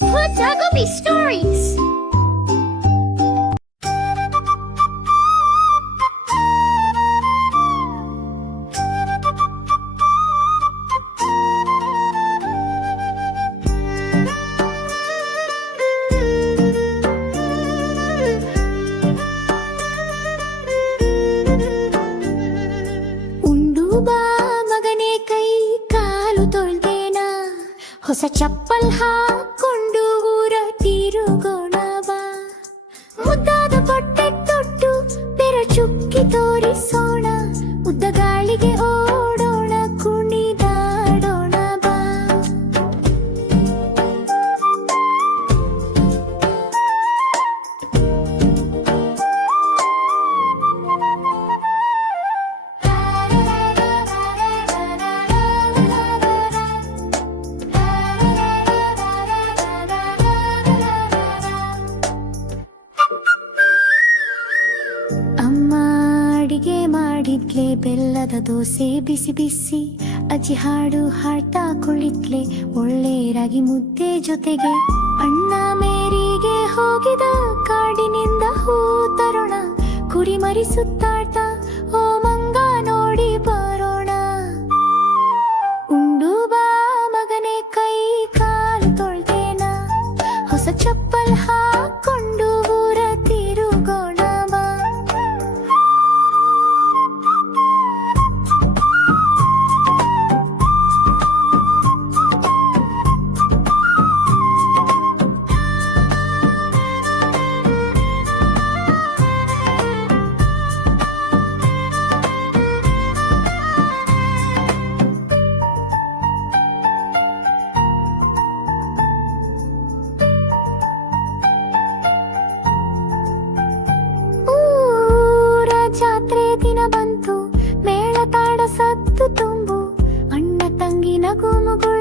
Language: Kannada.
Putagobi Stories. ಹೊಸ ಚಪ್ಪಲ್ ಹಾಕೊಂಡು ಊರ ತಿರುಗೋಣ ಬಾ, ಮುದ್ದಾದ ಬಟ್ಟೆ ತೊಟ್ಟು ಬೆರ ಚುಕ್ಕಿ ತೋರಿಸೋಣ, ಉದ್ದ ಗಾಳಿಗೆ ಓಡೋಣ ಕುಣಿದಾಡೋಣ ಬಾ. ಮಾಡಿದ್ಲೆ ಬೆಲ್ಲದ ದೋಸೆ ಬಿಸಿ ಬಿಸಿ, ಅಜ್ಜಿ ಹಾಡು ಹಾಡ್ತಾ ಕುಳಿತ್ಲೆ ಒಳ್ಳೆ ರಾಗಿ ಮುದ್ದೆ ಜೊತೆಗೆ. ಅಣ್ಣ ಮೇರಿಗೆ ಹೋಗಿದ ಕಾಡಿನಿಂದ ಹೂ ತರೋಣ, ಕುರಿ ಮರಿ ಸುತ್ತಾಟ ಓ ಮಂಗ ನೋಡಿ ಬರೋಣ. ಉಂಡು ಬಾ ಮಗನೇ ಕೈ ಕಾಲು ತೊಳ್ದೇನ, ಹೊಸ ಚಪ್ಪಲ್ ಹಾಕೊಂಡು ಊರ ತಿರುಗೋಣ ಬಾ. ಜಾತ್ರೆ ದಿನ ಬಂತು, ಮೇಳ ತಾಡ ಸತ್ತು ತುಂಬು, ಅಣ್ಣ ತಂಗಿ ನಗು ಮುಗುಳು